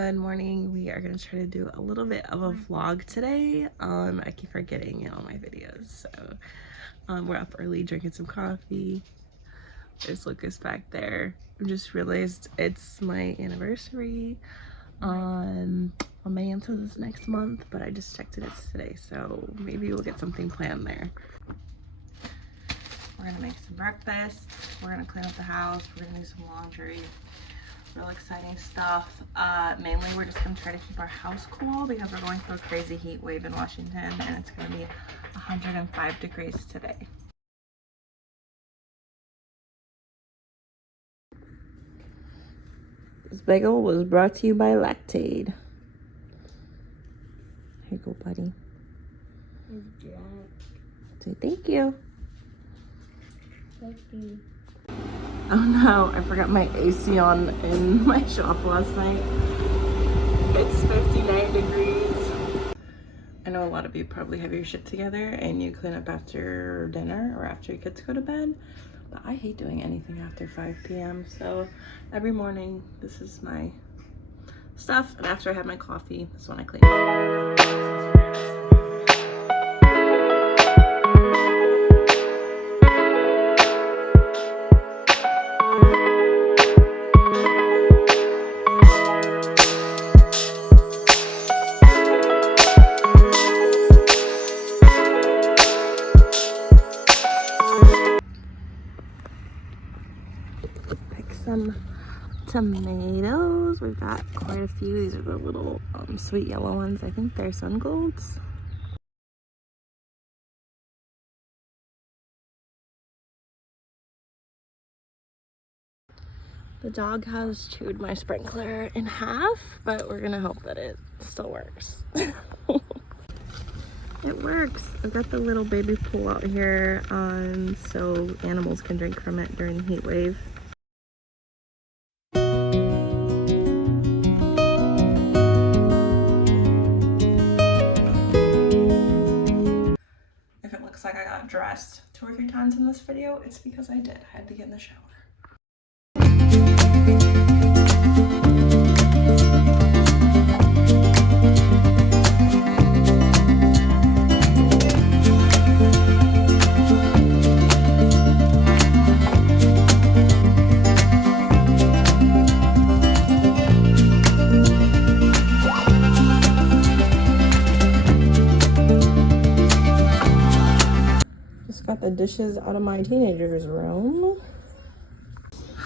Good morning. We are gonna try to do a little bit of a vlog today. I keep forgetting in all my videos. So we're up early drinking some coffee. There's Lucas back there. I just realized it's my anniversary. On my aunt says it's next month, but I just checked it's today, so maybe we'll get something planned there. We're gonna make some breakfast. We're gonna clean up the house. We're gonna do some laundry. Real exciting stuff. Mainly we're just gonna try to keep our house cool because we're going through a crazy heat wave in Washington and it's gonna be 105 degrees today. This bagel was brought to you by Lactaid. Here you go, buddy. Say thank you. Thank you. Oh no, I forgot my AC on in my shop last night. It's 59 degrees. I know a lot of you probably have your shit together and you clean up after dinner or after your kids go to bed, but I hate doing anything after 5 p.m. So every morning, this is my stuff, and after I have my coffee, this is when I clean up. Some tomatoes. We've got quite a few. These are the little sweet yellow ones. I think they're sun golds. The dog has chewed my sprinkler in half, but we're gonna hope that it still works. It works. I've got the little baby pool out here so animals can drink from it during the heat wave. If it looks like I got dressed 2 or 3 times in this video, it's because I did. I had to get in the shower. Got the dishes out of my teenager's room.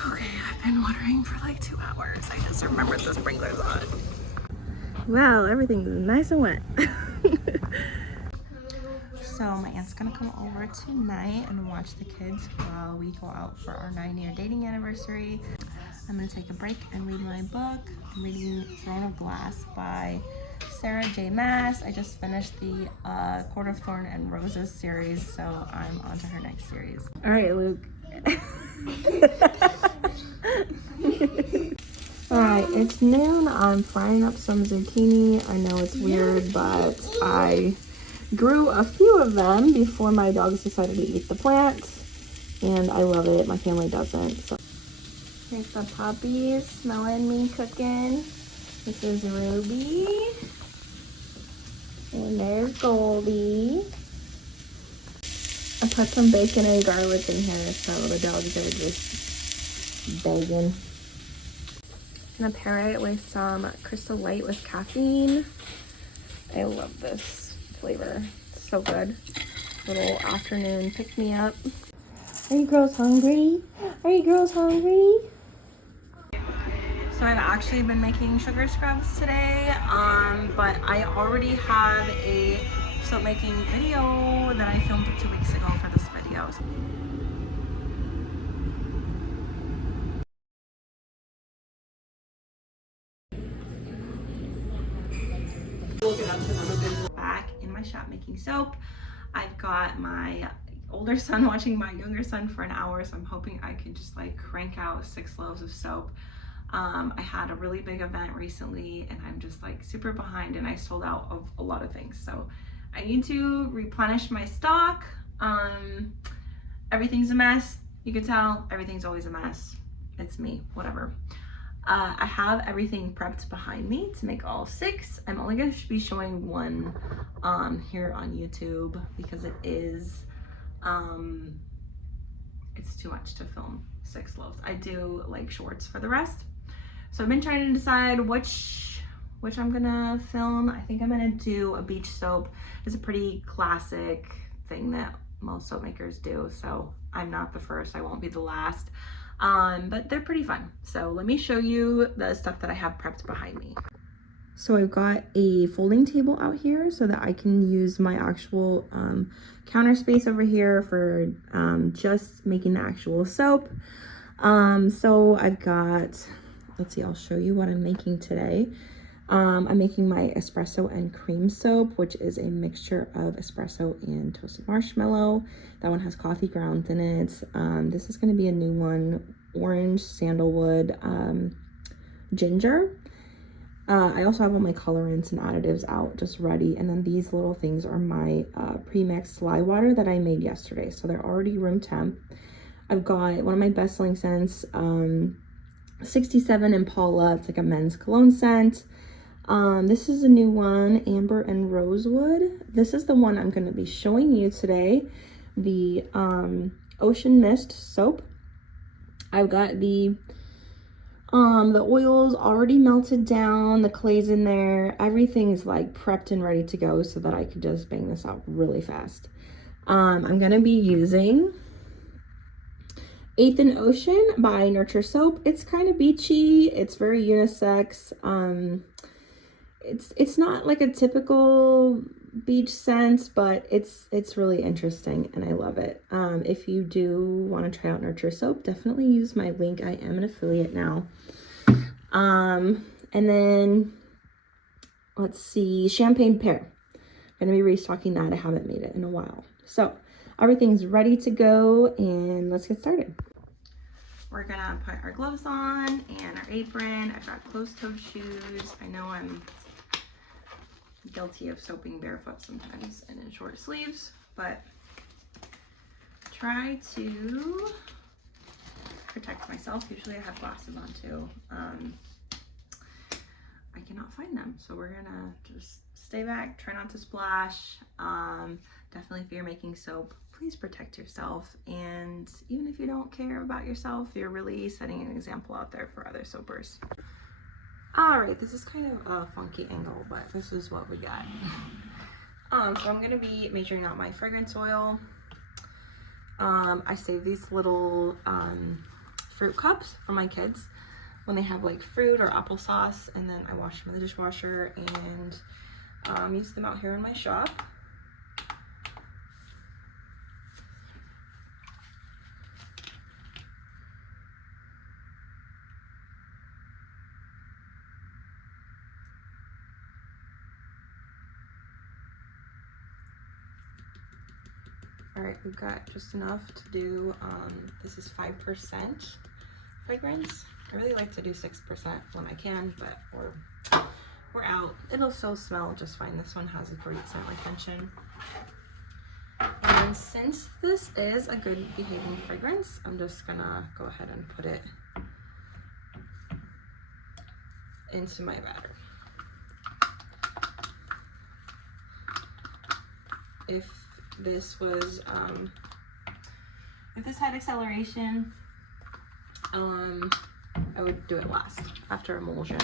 Okay, I've been watering for like 2 hours. I just remembered the sprinkler's on. Wow, everything's nice and wet. So my aunt's gonna come over tonight and watch the kids while we go out for our 9-year dating anniversary. I'm gonna take a break and read my book. I'm reading Throne of Glass by Sarah J. Maas. I just finished the Court of Thorn and Roses series, so I'm on to her next series. All right, Luke. All right, it's noon. I'm frying up some zucchini. I know it's weird, but I grew a few of them before my dogs decided to eat the plant, and I love it. My family doesn't. So here's the puppies smelling me cooking. This is Ruby. And there's Goldie. I put some bacon and garlic in here so the dogs are just begging. I'm gonna pair it with some Crystal Light with caffeine. I love this flavor. It's so good. Little afternoon pick-me-up. Are you girls hungry? Are you girls hungry? So I've actually been making sugar scrubs today, but I already have a soap making video that I filmed 2 weeks ago for this video. Back in my shop making soap. I've got my older son watching my younger son for an hour, so I'm hoping I can just like crank out 6 loaves of soap. I had a really big event recently and I'm just like super behind and I sold out of a lot of things. So I need to replenish my stock. Everything's a mess. You can tell everything's always a mess. It's me, whatever. I have everything prepped behind me to make all 6. I'm only going to be showing one here on YouTube because it is it's too much to film 6 loaves. I do like shorts for the rest. So I've been trying to decide which I'm gonna film. I think I'm gonna do a beach soap. It's a pretty classic thing that most soap makers do. So I'm not the first, I won't be the last. But they're pretty fun. So let me show you the stuff that I have prepped behind me. So I've got a folding table out here so that I can use my actual counter space over here for just making the actual soap. So I've got, let's see, I'll show you what I'm making today. I'm making my espresso and cream soap, which is a mixture of espresso and toasted marshmallow. That one has coffee grounds in it. This is going to be a new one, orange, sandalwood, ginger. I also have all my colorants and additives out just ready. And then these little things are my pre-mixed lye water that I made yesterday. So they're already room temp. I've got one of my best-selling scents, 67 Impala. It's like a men's cologne scent. This is a new one, Amber and Rosewood. This is the one I'm going to be showing you today, the Ocean Mist soap. I've got the oils already melted down, the clay's in there, everything is like prepped and ready to go so that I could just bang this out really fast. I'm gonna be using 8th and Ocean by Nurture Soap. It's kind of beachy, it's very unisex. It's not like a typical beach scent, but it's really interesting and I love it. If you do want to try out Nurture Soap, definitely use my link. I am an affiliate now. And then let's see, Champagne Pear. I'm gonna be restocking that. I haven't made it in a while. So everything's ready to go and let's get started. We're gonna put our gloves on and our apron. I've got closed-toed shoes. I know I'm guilty of soaping barefoot sometimes and in short sleeves, but try to protect myself. Usually I have glasses on too. I cannot find them, so we're gonna just stay back, try not to splash. Definitely if you're making soap, please protect yourself, and even if you don't care about yourself, you're really setting an example out there for other soapers. All right, this is kind of a funky angle, but this is what we got. So I'm gonna be measuring out my fragrance oil. I save these little fruit cups for my kids when they have like fruit or applesauce, and then I wash them in the dishwasher and use them out here in my shop. All right, we've got just enough to do, this is 5% fragrance. I really like to do 6% when I can, but we're out. It'll still smell just fine. This one has a great scent retention. And since this is a good behaving fragrance, I'm just gonna go ahead and put it into my batter. If this was, if this had acceleration, I would do it last after emulsion.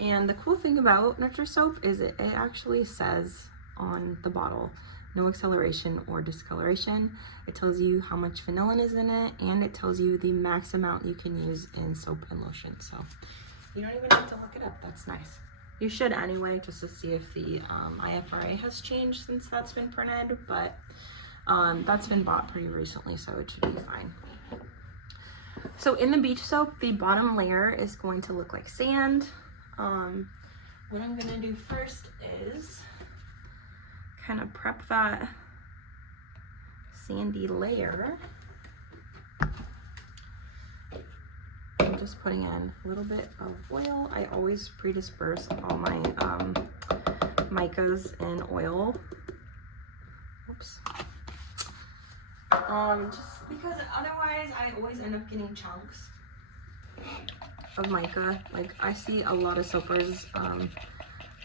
And the cool thing about Nurture Soap is it actually says on the bottle, no acceleration or discoloration. It tells you how much vanillin is in it, and it tells you the max amount you can use in soap and lotion. So you don't even have to look it up. That's nice. You should anyway, just to see if the IFRA has changed since that's been printed, but that's been bought pretty recently, so it should be fine. So in the beach soap, the bottom layer is going to look like sand. What I'm gonna do first is kind of prep that sandy layer. I'm just putting in a little bit of oil. I always pre-disperse all my micas in oil. Oops. Just because otherwise I always end up getting chunks. of mica. Like I see a lot of soapers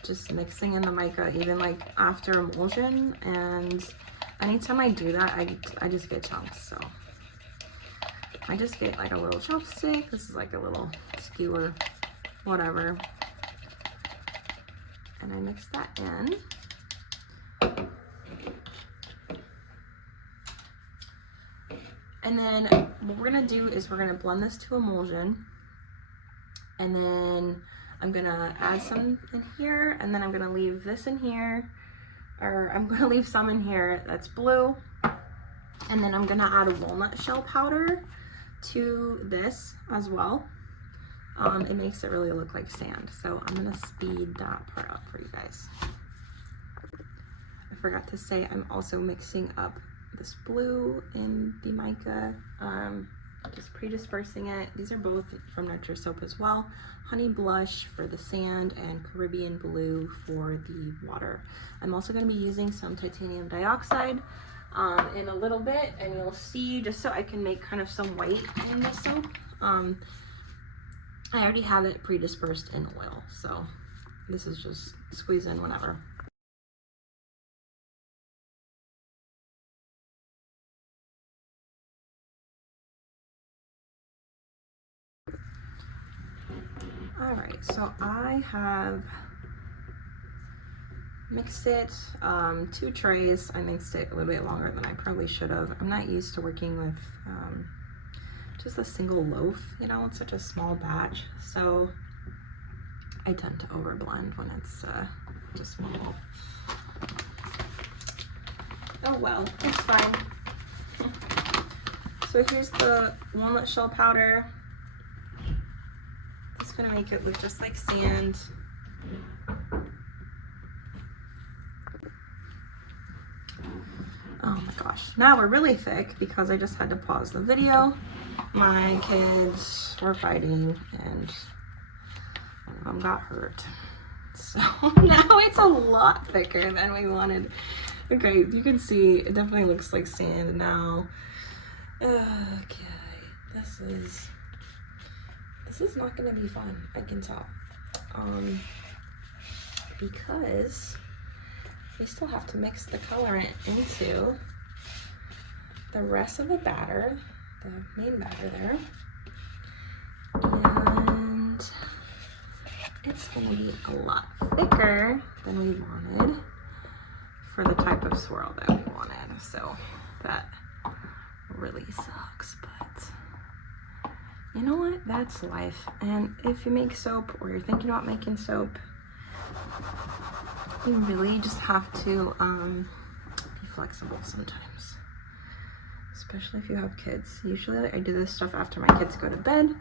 just mixing in the mica even like after emulsion, and anytime I do that I just get chunks. So I just get like a little chopstick. This is like a little skewer, whatever, and I mix that in. And then what we're gonna do is we're gonna blend this to emulsion, and then I'm gonna add some in here, and then I'm gonna leave this in here, or I'm gonna leave some in here that's blue, and then I'm gonna add a walnut shell powder to this as well. It makes it really look like sand, so I'm gonna speed that part up for you guys. I forgot to say I'm also mixing up this blue in the mica, just pre-dispersing it. These are both from Nurture Soap as well. Honey Blush for the sand and Caribbean Blue for the water. I'm also going to be using some titanium dioxide in a little bit, and you'll see, just so I can make kind of some white in the soap. I already have it pre-dispersed in oil, so this is just squeeze in whenever. All right, so I have mixed it, 2 trays. I mixed it a little bit longer than I probably should have. I'm not used to working with just a single loaf, you know, it's such a small batch. So I tend to overblend when it's just small. Oh well, it's fine. So here's the walnut shell powder. It's gonna make it look just like sand. Oh my gosh, now we're really thick because I just had to pause the video. My kids were fighting and one of them got hurt. So now it's a lot thicker than we wanted. Okay, you can see it definitely looks like sand now. Okay, this is not gonna be fun, I can tell. Because we still have to mix the colorant into the rest of the batter, the main batter there. And it's gonna be a lot thicker than we wanted for the type of swirl that we wanted. So that really sucks, but you know what? That's life. And if you make soap or you're thinking about making soap, you really just have to be flexible sometimes, especially if you have kids. Usually I do this stuff after my kids go to bed,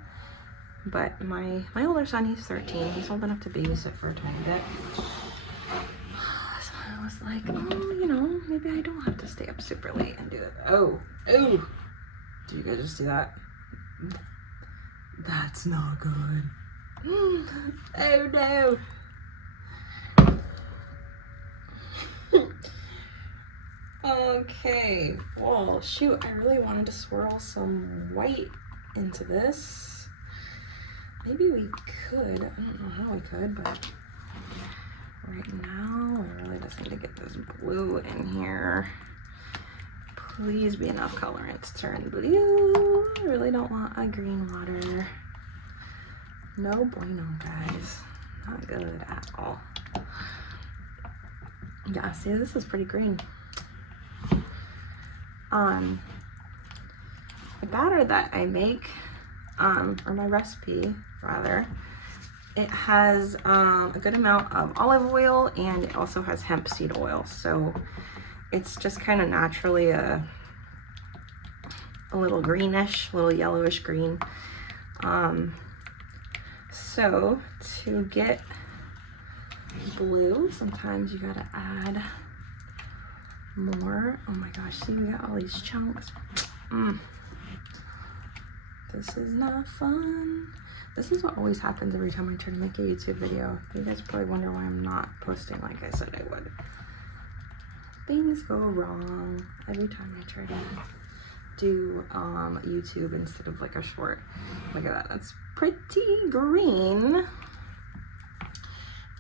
but my older son, he's 13. He's old enough to babysit for a tiny bit. So I was like, oh, you know, maybe I don't have to stay up super late and do it. Oh, did you guys just see that? That's not good. Oh no. Okay, well, shoot, I really wanted to swirl some white into this. Maybe we could. I don't know how we could, but right now I really just need to get this blue in here. Please be enough colorant to turn blue. I really don't want a green water. No bueno, guys. Not good at all. Yeah, see, this is pretty green. The batter that I make, or my recipe rather, it has a good amount of olive oil, and it also has hemp seed oil. So it's just kind of naturally a little greenish, a little yellowish green. So to get blue, sometimes you gotta add more. Oh my gosh, see, we got all these chunks. This is not fun. This is what always happens every time I try to make a YouTube video. You guys probably wonder why I'm not posting like I said I would. Things go wrong every time I try to do YouTube instead of like a short. Look at that, that's pretty green.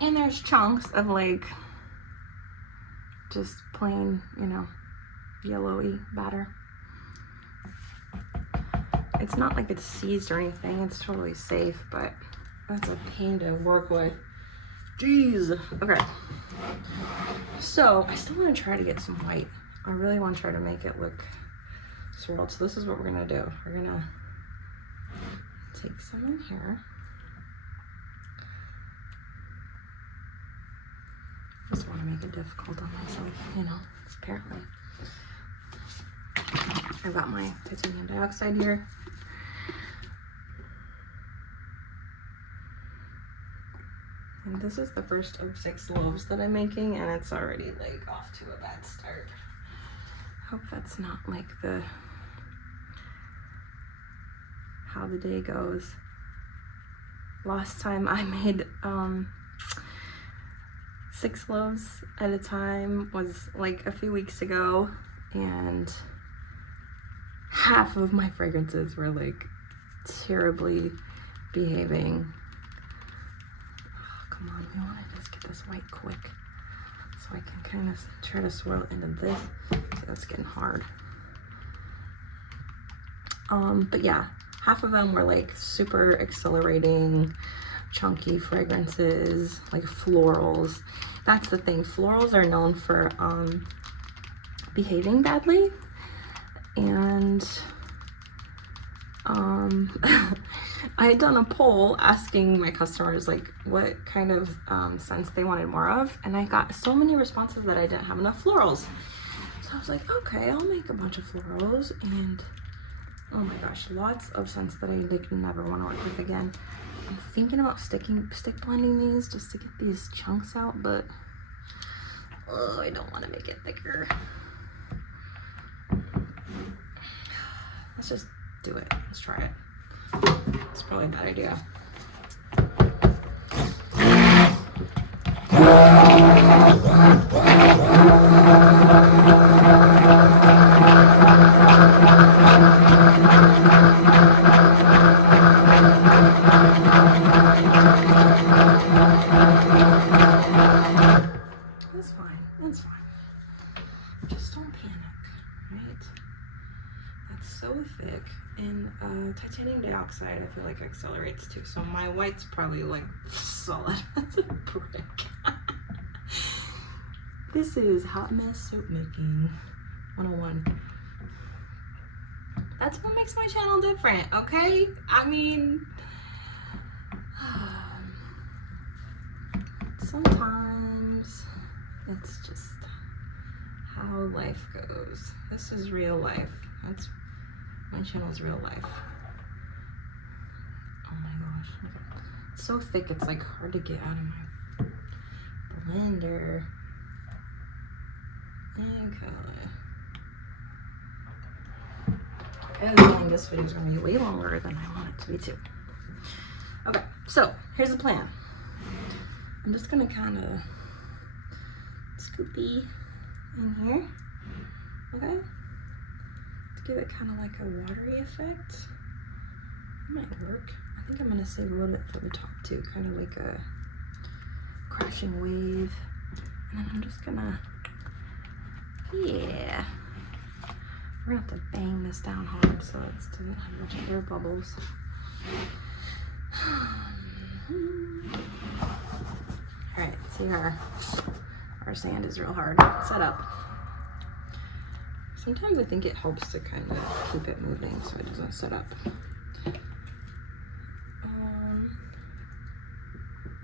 And there's chunks of like just plain, you know, yellowy batter. It's not like it's seized or anything, it's totally safe, but that's a pain to work with. Jeez. Okay. So I still want to try to get some white. I really want to try to make it look swirled. So this is what we're gonna do. We're gonna take some in here. Just want to make it difficult on myself, you know, apparently. I've got my titanium dioxide here. And this is the first of 6 loaves that I'm making, and it's already like off to a bad start. Hope that's not like how the day goes. Last time I made 6 loaves at a time was like a few weeks ago, and half of my fragrances were like terribly behaving. Oh, come on, we want to just get this white quick so I can kind of try to swirl it into this. So that's getting hard. But yeah, half of them were like super accelerating, chunky fragrances, like florals. That's the thing, florals are known for behaving badly. And I had done a poll asking my customers like what kind of scents they wanted more of, and I got so many responses that I didn't have enough florals. So I was like, okay, I'll make a bunch of florals. And oh my gosh, lots of scents that I like never want to work with again. I'm thinking about stick blending these just to get these chunks out, but oh, I don't want to make it thicker. Let's just do it. Let's try it. It's probably a bad idea. That's fine. That's fine. Just don't panic, right? That's so thick, and titanium dioxide I feel like accelerates too, so my white's probably like solid as a brick. This is hot mess soap making 101. That's what makes my channel different, okay? I mean, sometimes it's just how life goes. This is real life. That's my channel's real life. Oh my gosh. It's so thick, it's like hard to get out of my blender. Okay. I have a feeling this video is going to be way longer than I want it to be too. Okay, so here's the plan. I'm just going to kind of scoopy in here. Okay? To give it kind of like a watery effect. It might work. I think I'm going to save a little bit for the top too, kind of like a crashing wave. And then I'm just going to, yeah. We're going to have to bang this down hard so it doesn't have much air bubbles. Alright, see our sand is real hard set up. Sometimes I think it helps to kind of keep it moving so it doesn't set up.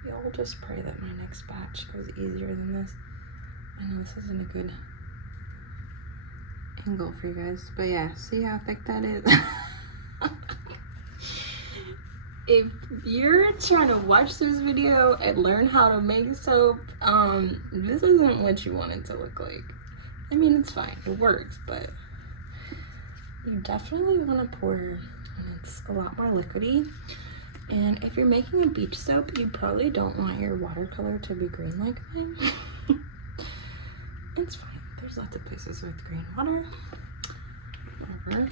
Yeah, we'll just pray that my next batch goes easier than this. I know this isn't a good angle for you guys, but yeah, see how thick that is? If you're trying to watch this video and learn how to make soap, this isn't what you want it to look like. I mean, it's fine, it works, but you definitely want to pour, and it's a lot more liquidy. And if you're making a beach soap, you probably don't want your watercolor to be green like mine. It's fine. There's lots of places with green water. Whatever.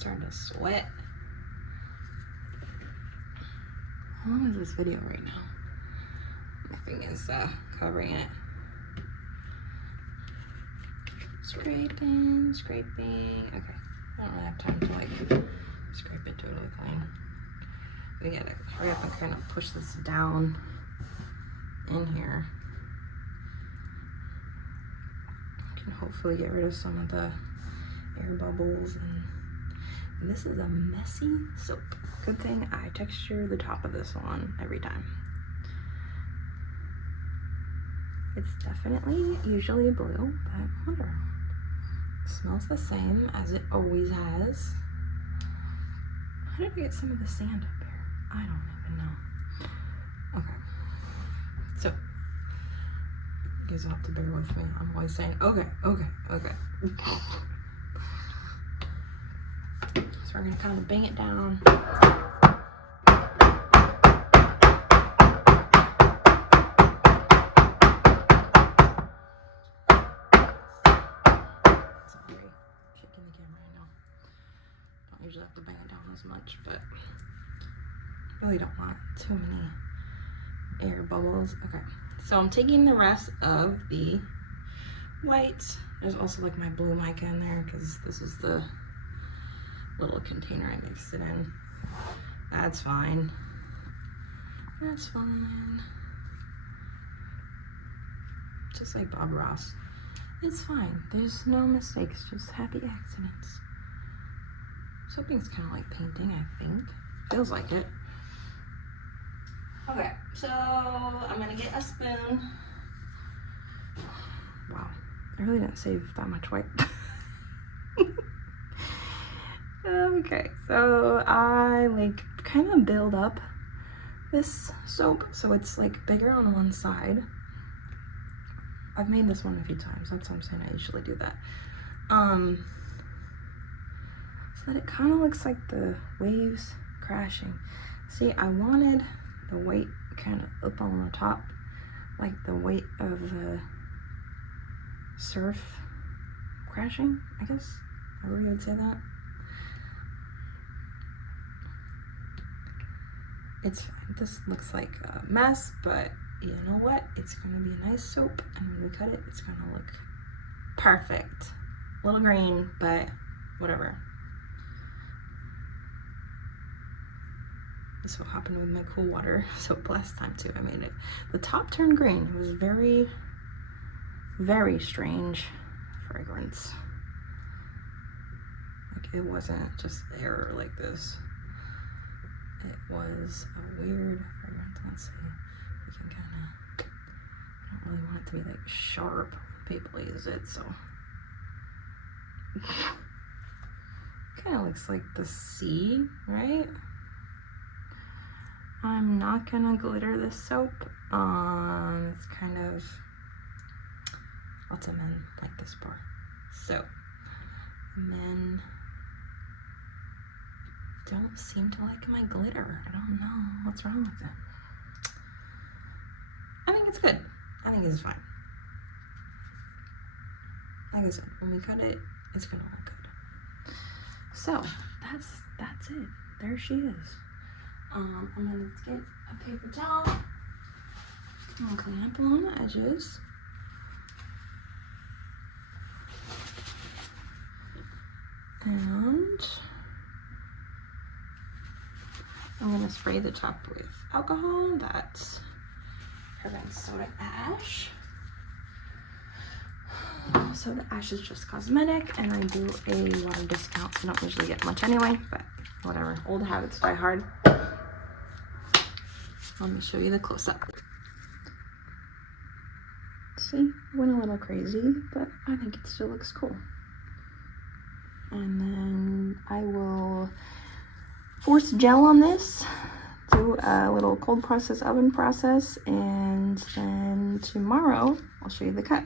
starting to sweat. How long is this video right now? My thing is covering it. Scraping, scraping. Okay, I don't really have time to like scrape it totally clean. We gotta hurry up and kind of push this down in here. Can hopefully get rid of some of the air bubbles. And this is a messy soap. Good thing I texture the top of this one every time. It's definitely usually blue, but whatever. Smells the same as it always has. How did I get some of the sand up here? I don't even know. Okay. So, you guys will have to bear with me. I'm always saying, okay. So we're gonna kind of bang it down. Usually have to bang it down as much, but really don't want too many air bubbles. Okay, so I'm taking the rest of the white. There's also like my blue mica in there because this is the little container I mixed it in. That's fine. That's fine. Just like Bob Ross. It's fine. There's no mistakes, just happy accidents. Soaping's kind of like painting, I think. Feels like it. Okay, so I'm gonna get a spoon. Wow, I really didn't save that much white. Okay, so I like kind of build up this soap so it's like bigger on one side. I've made this one a few times, that's what I'm saying I usually do that. So that it kind of looks like the waves crashing. See, I wanted the weight kind of up on the top, like the weight of the surf crashing, I guess, however you would say that. It's fine. This looks like a mess, but you know what? It's gonna be a nice soap, and when we cut it, it's gonna look perfect. A little green, but whatever. This is what happened with my cool water soap last time too. I made it. The top turned green. It was very, very strange fragrance. Like it wasn't just there like this. It was a weird fragrance. Let's see if we can kind of, I don't really want it to be like sharp when people use it, so. Kind of looks like the sea, right? I'm not gonna glitter this soap. It's kind of, lots of men like this part. So, men don't seem to like my glitter. I don't know what's wrong with it. I think it's good. I think it's fine. Like I said, when we cut it, it's gonna look good. So that's it. There she is. I'm gonna get a paper towel and clean up along the edges. And I'm gonna spray the top with alcohol. That's prevents soda ash. Soda ash is just cosmetic, and I do a water discount, so I don't usually get much anyway, but whatever. Old habits die hard. Let me show you the close-up. See, went a little crazy, but I think it still looks cool. And then I will force gel on this, do a little cold process oven process, and then tomorrow I'll show you the cut.